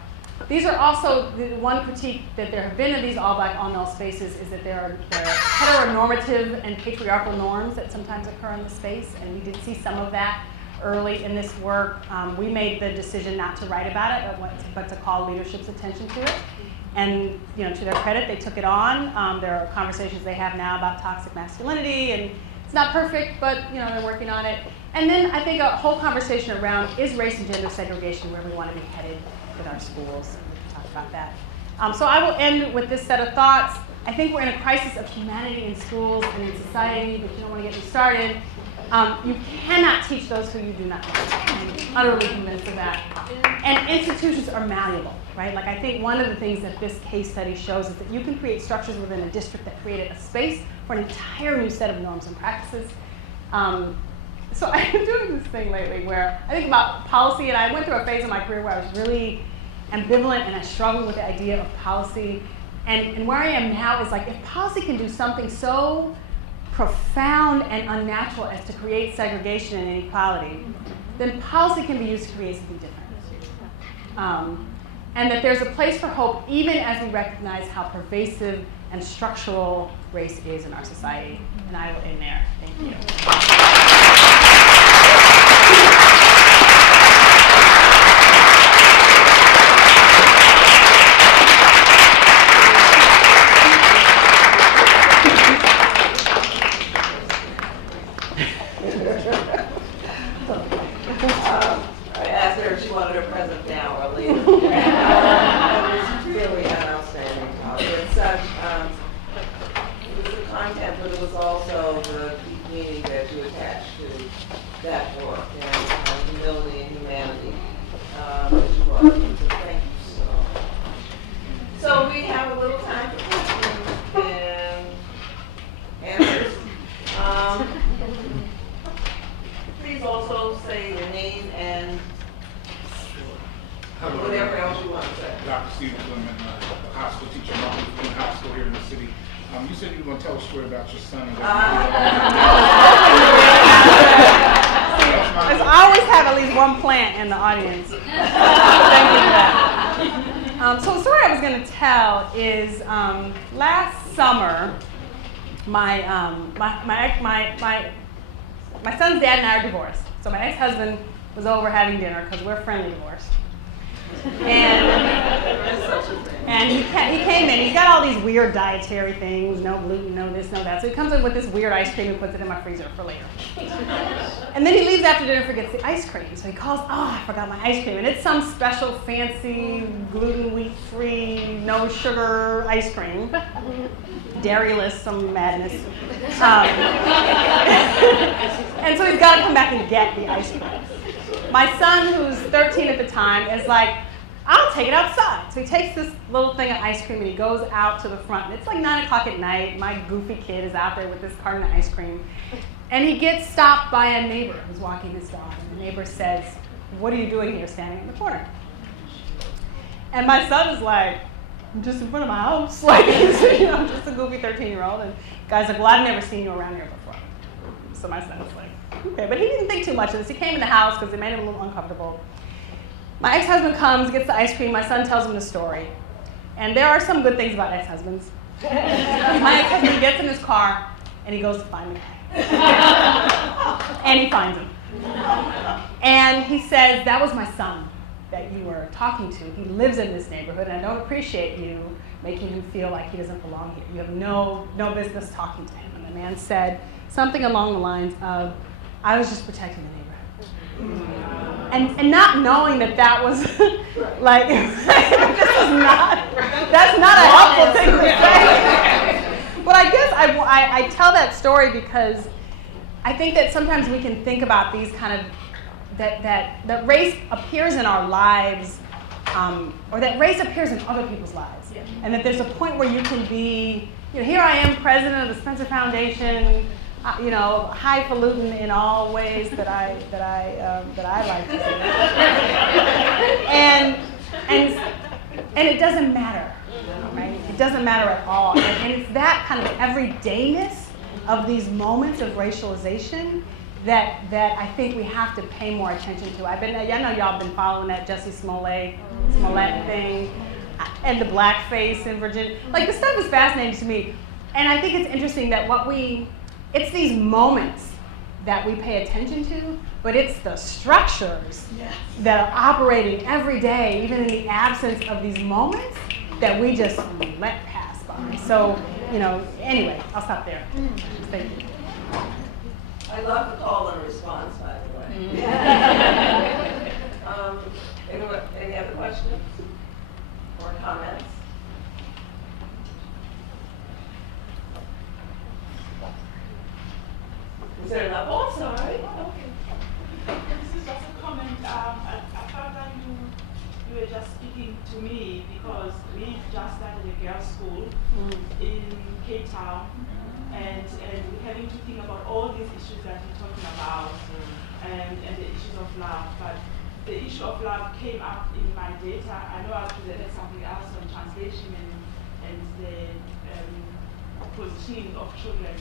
These are also, the one critique that there have been in these all-black, all-male spaces is that there are heteronormative and patriarchal norms that sometimes occur in the space, and we did see some of that early in this work. We made the decision not to write about it, but to call leadership's attention to it. And to their credit, they took it on. There are conversations they have now about toxic masculinity, and it's not perfect, but they're working on it. And then I think a whole conversation around, is race and gender segregation where we want to be headed with our schools? We can talk about that. So I will end with this set of thoughts. I think we're in a crisis of humanity in schools and in society, but you don't want to get me started. You cannot teach those who you do not know. I'm utterly convinced of that. And institutions are malleable, right? Like, I think one of the things that this case study shows is that you can create structures within a district that created a space for an entire new set of norms and practices. So I've been doing this thing lately where I think about policy, and I went through a phase in my career where I was really ambivalent and I struggled with the idea of policy. And where I am now is like, if policy can do something so profound and unnatural as to create segregation and inequality, then policy can be used to create something different. And that there's a place for hope even as we recognize how pervasive and structural race is in our society. And I will end there. Thank you. I asked her if she wanted her present now or later. It was really an outstanding talk. It's such, it was the content, but it was also the deep meaning that you attach to that work and humility and humanity that you brought. So thank you so much. So we have a little time for questions and answers. Please also say your name and whatever else you want to say. Dr. Stephen Clement, a high school teacher, in high school here in the city. You said you were going to tell a story about your son. Let's always have at least one plant in the audience. Thank you for that. So the story I was going to tell is last summer, my son's dad and I are divorced. So my ex-husband was over having dinner because we're friendly divorced. And And he came in, he's got all these weird dietary things, no gluten, no this, no that. So he comes in with this weird ice cream and puts it in my freezer for later. And then he leaves after dinner and forgets the ice cream. So he calls, I forgot my ice cream. And it's some special fancy gluten, wheat-free, no sugar ice cream. Dairyless, some madness. And so he's got to come back and get the ice cream. My son, who's 13 at the time, is like, I'll take it outside. So he takes this little thing of ice cream and he goes out to the front. And it's like 9 o'clock at night. My goofy kid is out there with this carton of ice cream. And he gets stopped by a neighbor who's walking his dog. And the neighbor says, "What are you doing here standing in the corner?" And my son is like, "I'm just in front of my house." Like, he's, just a goofy 13-year-old. And the guy's like, "Well, I've never seen you around here before." So my son was like, okay. But he didn't think too much of this. He came in the house because it made him a little uncomfortable. My ex-husband comes, gets the ice cream. My son tells him the story. And there are some good things about ex-husbands. My ex-husband gets in his car, and he goes to find the guy. And he finds him. And he says, "That was my son that you were talking to. He lives in this neighborhood, and I don't appreciate you making him feel like he doesn't belong here. You have no business talking to him." And the man said something along the lines of, "I was just protecting the neighborhood." And not knowing that was like, that's not a helpful thing to say. But I guess I tell that story because I think that sometimes we can think about these kind of, that race appears in our lives, or that race appears in other people's lives. Yeah. And that there's a point where you can be, here I am, president of the Spencer Foundation, highfalutin in all ways that I like to say. and it doesn't matter, right? It doesn't matter at all. And it's that kind of everydayness of these moments of racialization that I think we have to pay more attention to. I know y'all been following that Jussie Smollett thing, and the blackface in Virginia. Like, this stuff is fascinating to me. And I think it's interesting that it's these moments that we pay attention to, but it's the structures that are operating every day, even in the absence of these moments, that we just let pass by. So, anyway, I'll stop there. Thank you. I love the call and response, by the way. Any other questions or comments? Is there enough? Oh, sorry. Okay. This is just a comment. I thought that you were just speaking to me because we just started a girls' school in Cape Town, and we're having to think about all these issues that you're talking about, and the issues of love. But the issue of love came up in my data. I know I presented something else on translation and the positioning of children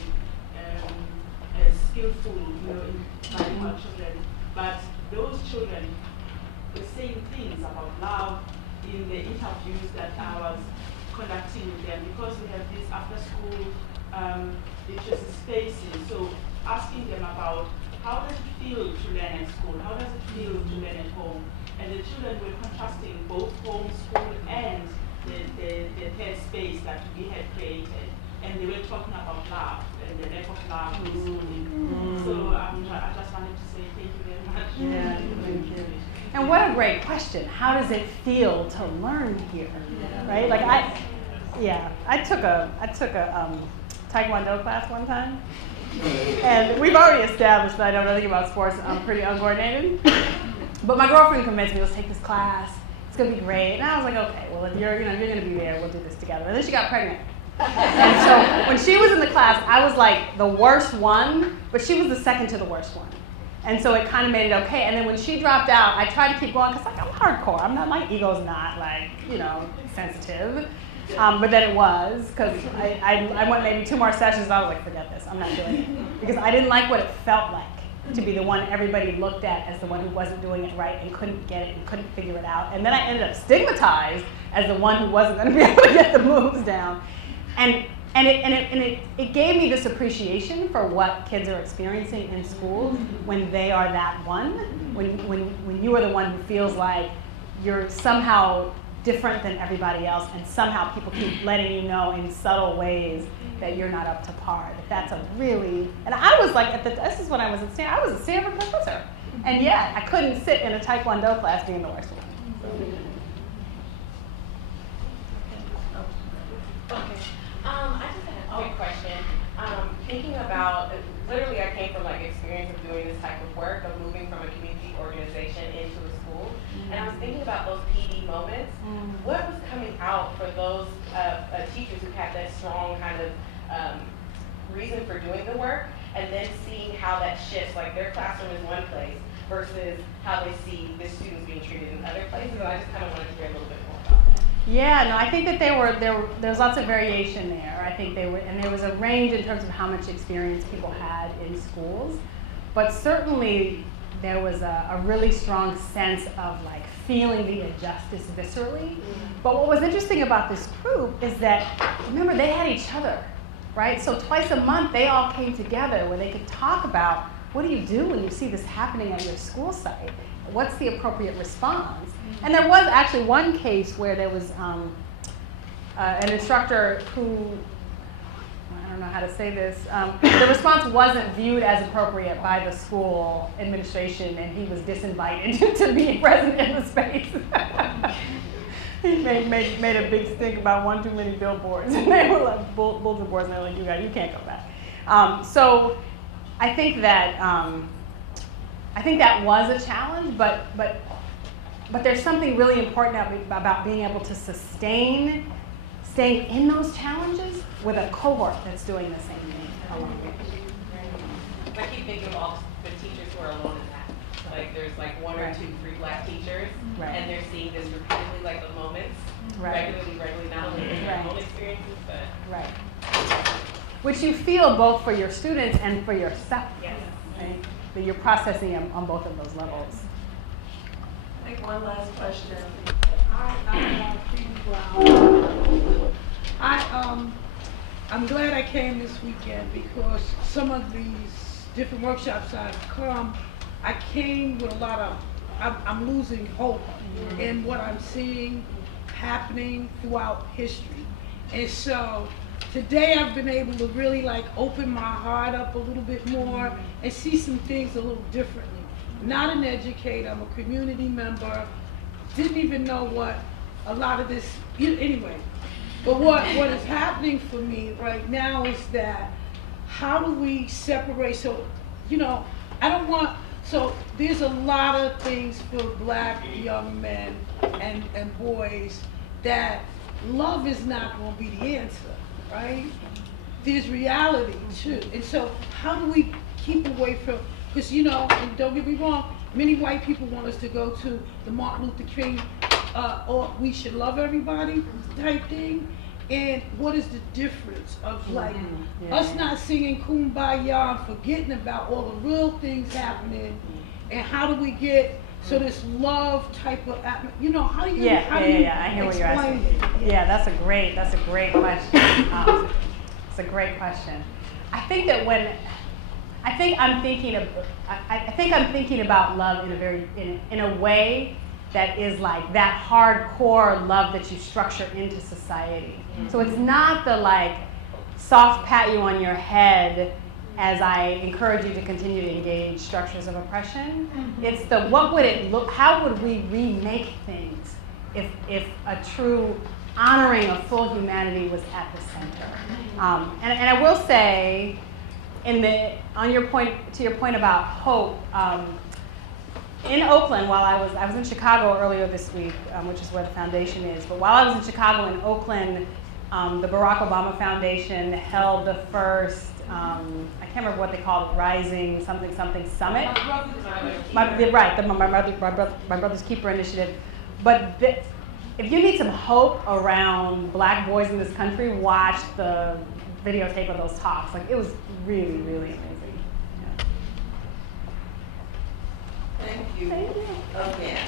as skillful, in bilingual children. But those children were saying things about love in the interviews that I was conducting with them, because we have these after-school literacy spaces. So asking them about how does it feel to learn at school? How does it feel to learn at home? And the children were contrasting both home, school, and the third space that we had created. And they were talking about love and the lack of love in schooling. So I just wanted to say thank you very much. Yeah, thank you. And what a great question. How does it feel to learn here? Right? Like I took a Taekwondo class one time. And we've already established that I don't know anything about sports. I'm pretty uncoordinated. But my girlfriend convinced me, let's take this class. It's going to be great. And I was like, okay, well, if you're going to be there, we'll do this together. And then she got pregnant. And so when she was in the class, I was like the worst one, but she was the second to the worst one. And so it kind of made it okay. And then when she dropped out, I tried to keep going because I'm hardcore. I'm not, my ego's not sensitive. But then it was, because I went maybe 2 more sessions. I was like, forget this. I'm not doing it. Because I didn't like what it felt like to be the one everybody looked at as the one who wasn't doing it right and couldn't get it and couldn't figure it out. And then I ended up stigmatized as the one who wasn't going to be able to get the moves down. And it gave me this appreciation for what kids are experiencing in school when they are that one, when you are the one who feels like you're somehow different than everybody else, and somehow people keep letting you know in subtle ways that you're not up to par. That's a really, and I was like, this is when I was at Stanford, I was a Stanford professor. And yet, I couldn't sit in a Taekwondo class being the worst one. Okay. I just had a quick question. Thinking about, literally I came from like experience of doing this type of work, of moving from a community organization into a school. And I was thinking about those PD moments. What was coming out for those teachers who had that strong kind of reason for doing the work, and then seeing how that shifts, like their classroom is one place versus how they see the students being treated in other places. And I just kind of wanted to hear a little bit more about that. Yeah, no, I think that there was lots of variation there. I think and there was a range in terms of how much experience people had in schools, but certainly there was a really strong sense of like feeling the injustice viscerally. But what was interesting about this group is that, remember, they had each other, right? So twice a month they all came together where they could talk about, what do you do when you see this happening at your school site? What's the appropriate response? And there was actually one case where there was an instructor who, I don't know how to say this, the response wasn't viewed as appropriate by the school administration, and he was disinvited to be present in the space. He made a big stink about one too many billboards, and they were like bulletin boards, and they're like, you can't go back. So I think that was a challenge, but there's something really important about being able to staying in those challenges with a cohort that's doing the same thing along with you. I keep thinking of all the teachers who are alone in that. Like there's like one or two, three Black teachers, and they're seeing this repeatedly, like the moments, regularly, not only in their own experiences, but which you feel both for your students and for yourself. Yes. Right? That you're processing them on both of those levels. I think one last question. I'm glad I came this weekend because some of these different workshops I've come, I came with a lot of, I'm losing hope in what I'm seeing happening throughout history. And so today I've been able to really like open my heart up a little bit more and see some things a little differently. Not an educator, I'm a community member, didn't even know what a lot of this, anyway. But what is happening for me right now is that how do we separate, so, I don't want, so there's a lot of things for Black young men and boys that love is not going to be the answer, right? There's reality too. And so how do we keep away from, because and don't get me wrong, many white people want us to go to the Martin Luther King or we should love everybody type thing. And what is the difference of like us not singing Kumbaya and forgetting about all the real things happening, and how do we get so this love type of how do you I hear what you're asking. Yeah, that's a great question. It's a great question. I think I'm thinking about love in a way that is like that hardcore love that you structure into society. So it's not the like soft pat you on your head as I encourage you to continue to engage structures of oppression. It's the what would it look, how would we remake things if a true honoring of full humanity was at the center. And I will say, to your point about hope, in Oakland, while I was in Chicago earlier this week, which is where the foundation is, but while I was in Chicago and Oakland, the Barack Obama Foundation held the first, I can't remember what they called it, Rising something Summit. My Brother's Keeper initiative. But if you need some hope around Black boys in this country, watch the videotape of those talks. Like, it was really, really amazing. Thank you. Thank you. Again.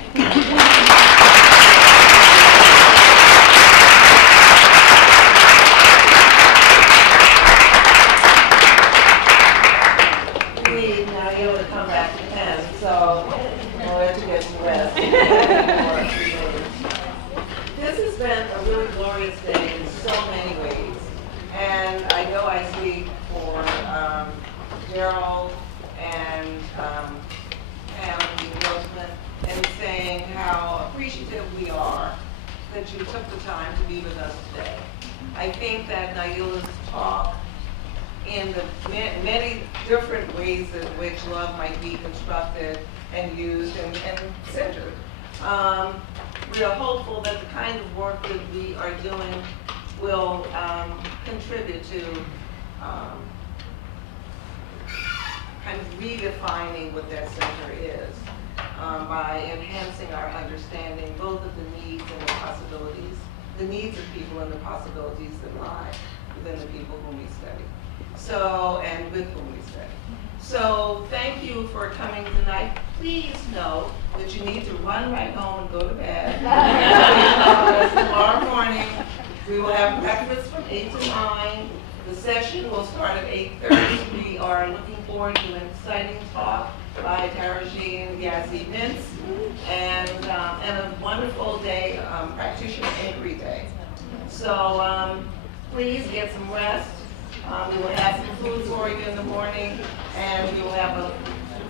We now able to come back to 10, so in order to get some rest. This been a really glorious day in so many ways. And I know I speak for Gerald and Pam and Grossman in saying how appreciative we are that you took the time to be with us today. I think that Naila's talk in the many different ways in which love might be constructed and used and centered. We are hopeful that the kind of work that we are doing will contribute to kind of redefining what that center is by enhancing our understanding both of the needs and the possibilities, the needs of people and the possibilities that lie within the people whom we study. So, and with whom we study. So, thank you for coming tonight. Please know that you need to run right home and go to bed. Because tomorrow morning, we will have breakfast from 8 to 9. The session will start at 8:30. We are looking forward to an exciting talk by Taraji and Yazzie Mintz, and a wonderful day, practitioner inquiry day. So please get some rest. We will have some food for you in the morning, and we will have a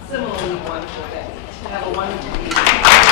similarly wonderful day. Have a wonderful evening.